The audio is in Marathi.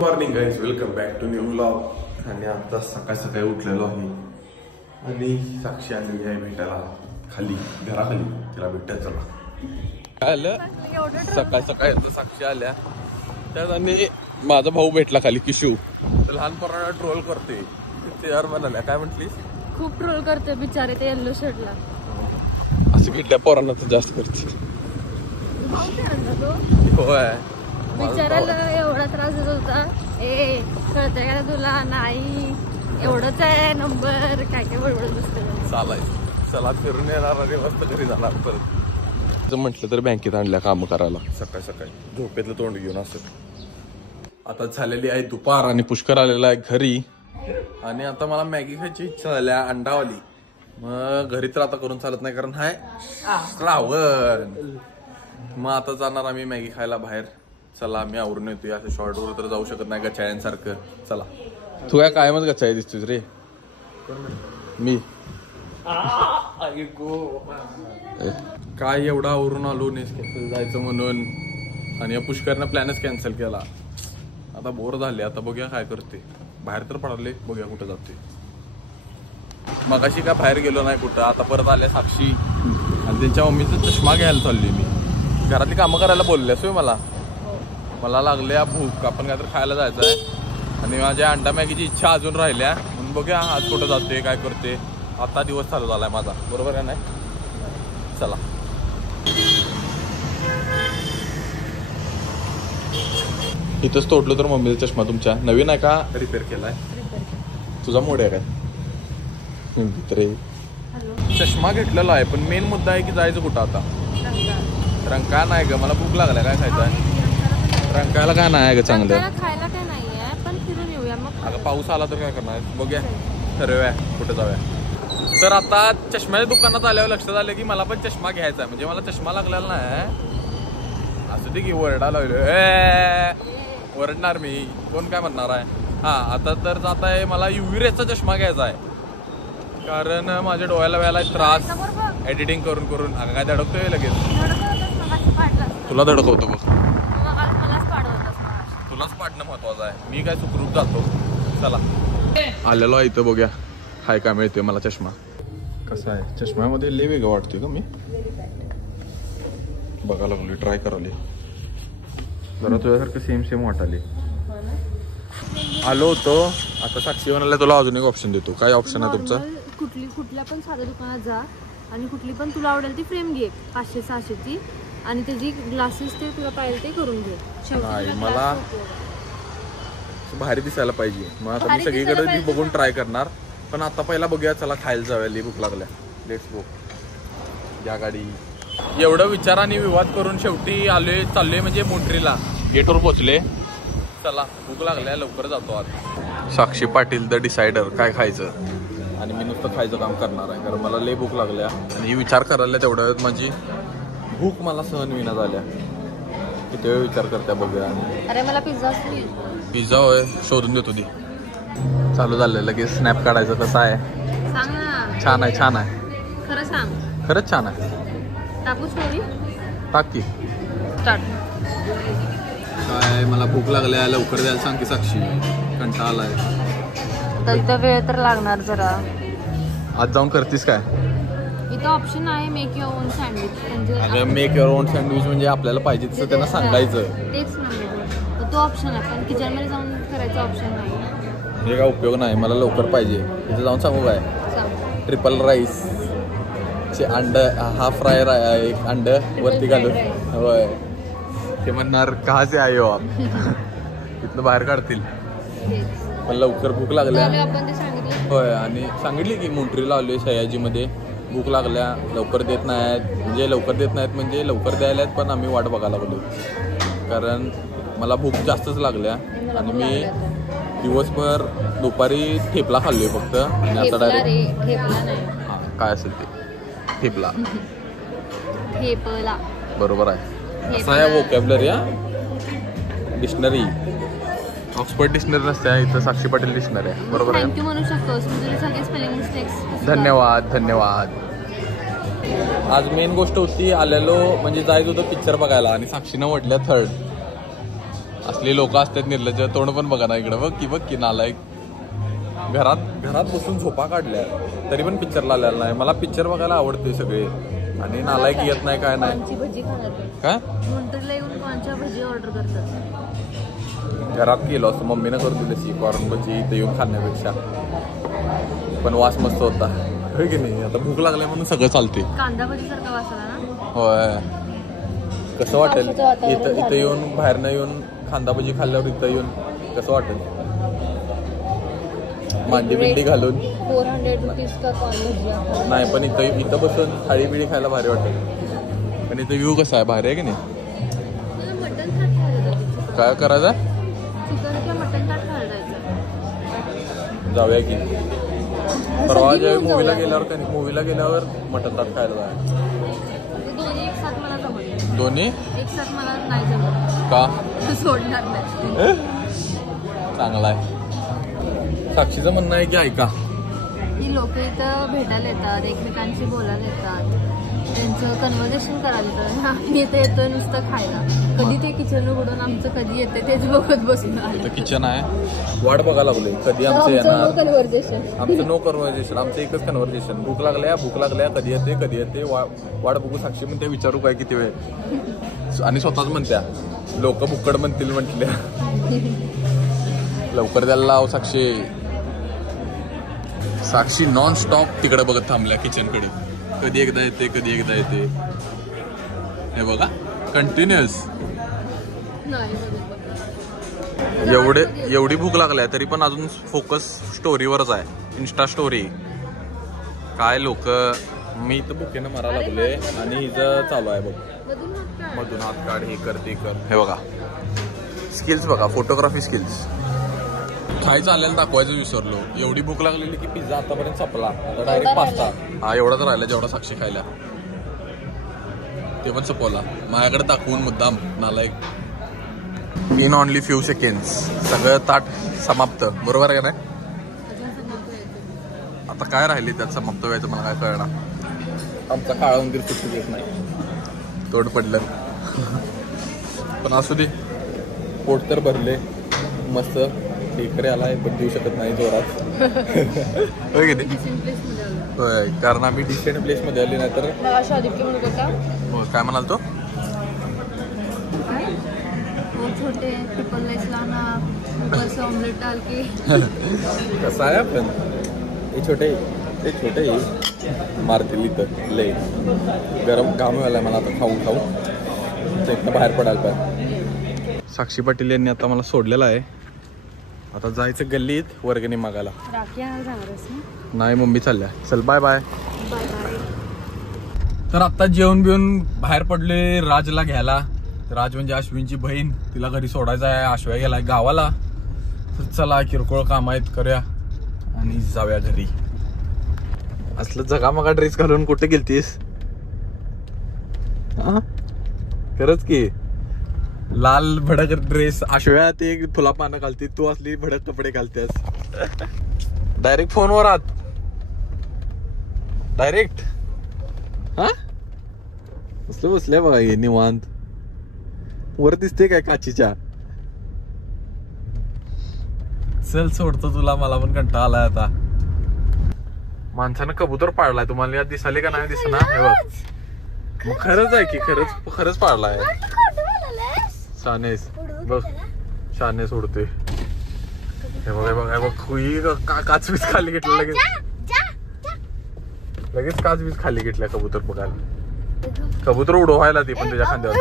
Morning guys, welcome back to new vlog. आणि आता सकाळी सकाळी उठलेलो आहे आणि साक्षी आलेली आहे भेटायला खाली घराखाली. तिला भेटायला चला काय आलं सकाळ सकाळी साक्षी आल्या त्यात आणि माझा भाऊ भेटला खाली किशू. लहानपणाला ट्रोल करते ते यार म्हणाल्या. काय म्हटलीस? खूप ट्रोल करते बिचारे ते येल्लो शर्टला. असं भेटल्या पोरांना तर जास्त करते. होय बिचाराला एवढा त्रास देत होता. ए कळतंय का तुला? नाही एवढंच आहे नंबर. काय काय बडबड बसतं. चालायचं चला फिरून येणार आणि मस्त घरी जाणार परत. म्हटलं तर बँकेत आणल्या काम करायला सकाळी सकाळी झोपेतलं तोंड घेऊन. असं आता झालेली आहे दुपार आणि पुष्कर आलेला आहे घरी. आणि आता मला मॅगी खायची इच्छा झाल्या अंडावाली. मग घरी तर आता करून चालत नाही कारण हाय श्रावण. मग आता जाणार आम्ही मॅगी खायला बाहेर. चला आम्ही आवरून येतोय. असं शॉर्ट वर तर जाऊ शकत नाही गचाळ्यांसारखं. चला तू काय कायमच गचाळी दिसतोस रे. मी काय एवढा आवरून आलो नेसकॅफेला जायचं म्हणून आणि या पुष्करनं प्लॅनच कॅन्सल केला. आता बोर झाले. आता बघूया काय करते. बाहेर तर पडले बघूया कुठं जाते. मगाशी काय बाहेर गेलो नाही कुठं. आता परत आले साक्षी आणि त्यांच्या मम्मीचा चष्मा घ्यायला चाललोय मी. घरातली कामं करायला बोलले सोय मला लागल्या भूक. आपण काय तर खायला जायचं आहे आणि माझ्या अंडा मॅगीची इच्छा अजून राहिल्या. म्हणून बघूया आज कुठं जाते काय करते. आता दिवस चालू झालाय माझा. बरोबर आहे नाही? चला इथंच तोडलो तर मम्मीचा चष्मा तुमच्या नवीन आहे का रिपेअर केलाय? तुझा मोड आहे काय? चष्मा घेतलेला आहे पण मेन मुद्दा आहे की जायचं कुठं आता. रंका नाही ग मला भूक लागलाय. काय खायचं आहे? रंकायला काय नाही ग चांगलं खायला काय नाहीये पण फिरून येऊया मग. अगं पाऊस आला तर काय करणार? बघूया ठरवूया कुठं जाऊया. तर आता चष्म्याच्या दुकानात आल्यावर लक्षात आलं की मला पण चष्मा घ्यायचा आहे. म्हणजे मला चष्मा लागलेला नाही. असं ते की वरडा लागलोय. वरडणार मी कोण काय म्हणणार आहे. हा आता तर जात आहे मला UV रेचा चष्मा घ्यायचा आहे. कारण माझ्या डोळ्याला व्हायला त्रास एडिटिंग करून करून. अगं काय धडकतोय लगेच. तुला धडकवतो बघ. तुलाच पाडणं महत्वाचं आहे. मी काय सुखरूप जातो. चला आलेलो आहे इथं बघूया हाय काय मिळते मला चष्मा. कसा आहे चष्म्यामध्ये लय वेगळं वाटतोय का? मी बघायला लागली ट्राय करायला. जरा तुझ्यासारखं सेम सेम वाटाले. आलो होतो आता साक्षी म्हणाले तुला अजून एक ऑप्शन देतो. काय ऑप्शन आहे तुमचा? कुठल्या पण साध्या दुकानात जा आणि कुठली पण तुला आवडेल ती फ्रेम घे 500-600 ची आणि त्याची ग्लासेस ते तुला पाहिजे ते करून घे. मला भारी दिसायला पाहिजे. मग आता मी सगळीकडे ती बघून ट्राय करणार. पण आता पहिला बघूया चला खायला जाऊया. भूक लागल्या. Let's go. या गाडी. एवढं विचाराने विवाद करून शेवटी चाललोय म्हणजे मोटरीला. गेटवर पोहोचले. चला भूक लागल्या लवकर जातो आज. साक्षी पाटील द डिसायडर काय खायचं आणि मी नुसतं खायचं काम करणार आहे कारण मला लय भूक लागल्या. आणि विचार करायला तेवढ्या वेळेत माझी भूक मला सहन विना झाल्या. किती वेळ विचार करत्या बघूया. अरे मला पिझ्झा होय शोधून देतो ती. चालू झालं लगेच स्नॅप काढायचं. कसं आहे सांग ना. छान आहे छान आहे. खरं सांग. खरंच छान आहे. टाकू स्टोरी? टाक की. स्टार्ट. काय मला भूक लागल्या लवकर द्यायला सांग की साक्षी. कंटाळा आलाय. तर वेळ तर लागणार जरा. आज जाऊन करतीस काय? इथं ऑप्शन आहे मेक युअर ओन सँडविच. अगं मेक युअर ओन सँडविच म्हणजे आपल्याला पाहिजे तसं त्यांना सांगायचं. तेच ना तो ऑप्शन आहे पण किचनमध्ये जाऊन करायचा ऑप्शन नाही. हे काय उपयोग नाही. मला लवकर पाहिजे. इथे जाऊन सांगू काय? ट्रिपल राईस चे अंड हाफ फ्राय एक अंड वरती घालून. होय ते म्हणणार का से आयो आप. इथनं बाहेर काढतील. पण लवकर भूक लागल्या. होय आणि सांगितली की मोंट्रीला आलोय सयाजीमध्ये. भूक लागल्या लवकर देत नाहीत म्हणजे लवकर द्यायला आहेत पण आम्ही वाट बघायला लागलो कारण मला भूक जास्तच लागल्या. आणि मी दिवसभर दुपारी ठेपला खाल्लोय फक्त. आणि आता डायरेक्ट हां काय असेल ते ठेपला. बरोबर आहे. असं आहे वोकॅब्युलरी. डिक्शनरी ऑक्सफर्ड डिक्शनरी नसते इथं साक्षी पाटील डिक्शनरी आहे. बरोबर आहे. थँक्यू म्हणू शकतो. धन्यवाद धन्यवाद. आज मेन गोष्ट होती आलेलो म्हणजे जायचं होतं पिक्चर बघायला आणि साक्षीनं म्हटल्या थर्ड असली लोक असतात निर्लज्ज. तोंड पण बघा ना इकडे. बघ की नालायक. घरात बसून झोपा काढल्या तरी पण पिक्चरला आलेला नाही. मला पिक्चर बघायला आवडते सगळे आणि नालायक येत नाही काय नाही. भजी खाणार काय मुंटरला येऊन कोणच्या भजी ऑर्डर करतात. घरात गेलो असतो मम्मीनं करून दिली सी कॉर्न भजी इथे येऊन खाण्यापेक्षा. पण वास मस्त होता होय की नाही. आता भूक लागली म्हणून सगळं चालते. कांदा भजी सारखा वास आला ना. होय कसं वाटेल इथं येऊन बाहेरनं येऊन कांदा भजी खाल्ल्यावर इथं येऊन कसं वाटेल. मांडी बिंडी घालून 400 रुपीज का कॉर्न नाही पण इथं बसून थाळी बिळी खायला भारी वाटेल. पण इथं व्ह्यू कसा आहे भारी आहे की नाही. मटन ताट खायला काय करायचं चिकन किंवा मटन ताट खायला जायचं. जाऊया की परवा ज्यावेळी मूवीला गेल्यावर मटन ताट खायला जाऊया. दोन्ही एक साथ मला जमत. दोन्ही एक साथ मला नाही जमत. का सोडणार नाही. चांगला आहे. साक्षीचं म्हणणं आहे की ऐका ही लोक इथं भेटायला येतात एकमेकांशी बोलायला येतात त्यांचं कन्व्हर्सेशन करायला येतं. आम्ही इथं येतोय नुसतं खायला. कधी ते किचन उघडून आमचं कधी येते तेच बघत बसून इथं किचन आहे. वाट बघा लागले कधी आमचं येणार. कन्व्हर्सेशन आमचं नो कन्व्हर्सेशन. आमचं एकच कन्व्हर्सेशन. भूक लागल्या कधी येते वाट बघू. साक्षी म्हणते विचारू काय किती वेळ आणि स्वतःच म्हणत्या लोक बुक्कड म्हणतील म्हटल्या. लवकर द्यायला लाव साक्षी नॉन स्टॉप तिकडे बघत थांबल्या किचन कडे. कधी एकदा येते हे बघा कंटिन्युअस. एवढी भूक लागल्या तरी पण अजून फोकस स्टोरीवरच आहे. इन्स्टा स्टोरी काय लोक. मी इथं भुकेनं मारा लागले आणि हिचं चालू आहे बघ मधून हात काढ हे कर ते कर. हे बघा स्किल्स बघा फोटोग्राफी स्किल्स. खायचं आलेलं दाखवायचं विसरलो. एवढी भूक लागलेली की पिझ्झा आतापर्यंत संपला. आता डायरेक्ट पास्ता. हा एवढाच राहिला जेवढा साक्षी खायला ते पण संपवला माझ्याकडे दाखवून मुद्दाम नालायक. इन ऑनली फ्यू सेकंड्स सगळं ताट समाप्त. बरोबर आहे का नाही. आता काय राहिले त्यात समाप्त व्हायचं मला काय कळणार. आमचा काळा उंदीर सुटू देत नाही. तोड पडलं पण असू दे. पोट तर भरले मस्त. इकडे आलाय पण देऊ शकत नाही जोरात. होय होय कारण आम्ही डिसेंट प्लेस मध्ये आले नाही तर. काय म्हणाल तो छोटे ट्रिपल राईस लावना ऊपर से ऑमलेट डाल के. कसं आहे आपण हे छोटे मारतील इथं लय गरम घाम व्हायला मला आता खाऊन इथनं बाहेर पडायला पाहिजे. साक्षी पाटील यांनी आता मला सोडलेला आहे. आता जायचं गल्लीत वर्गणी मागायला. नाही मम्मी चालल्या. चल बाय बाय. तर आता जेवण बिवून बाहेर पडले राजला घ्यायला. राज म्हणजे अश्विनची बहीण. तिला घरी सोडायचं आहे. आश्वया गेलाय गावाला. तर चला किरकोळ काम आहेत करूया आणि जाऊया घरी. असलं जगामगा ड्रेस घालून कुठे गेलतीस. खरंच की लाल भडक ड्रेस. आश्वया ते फुला पानं घालते. तू असली भडक कपडे घालतेस. डायरेक्ट फोनवर आत डायरेक्ट. हा बसले बघा हे निवांत. वर दिसते काय काचीच्या. चल सोडतो तुला. मला पण कंटाळा आलाय आता. माणसानं कबूतर पाळलाय. तुम्हाला यात दिसाले का नाही दिसना. हे बघ खरंच आहे की खरंच पाळलाय. शानेस बघ शानेस उडते. हे बघ काचवीस खाली घेतलं लगेच काचवीस खाली घेतल्या कबूतर बघायला. कबूतर उडवायला ती पण त्याच्या खांद्यावर.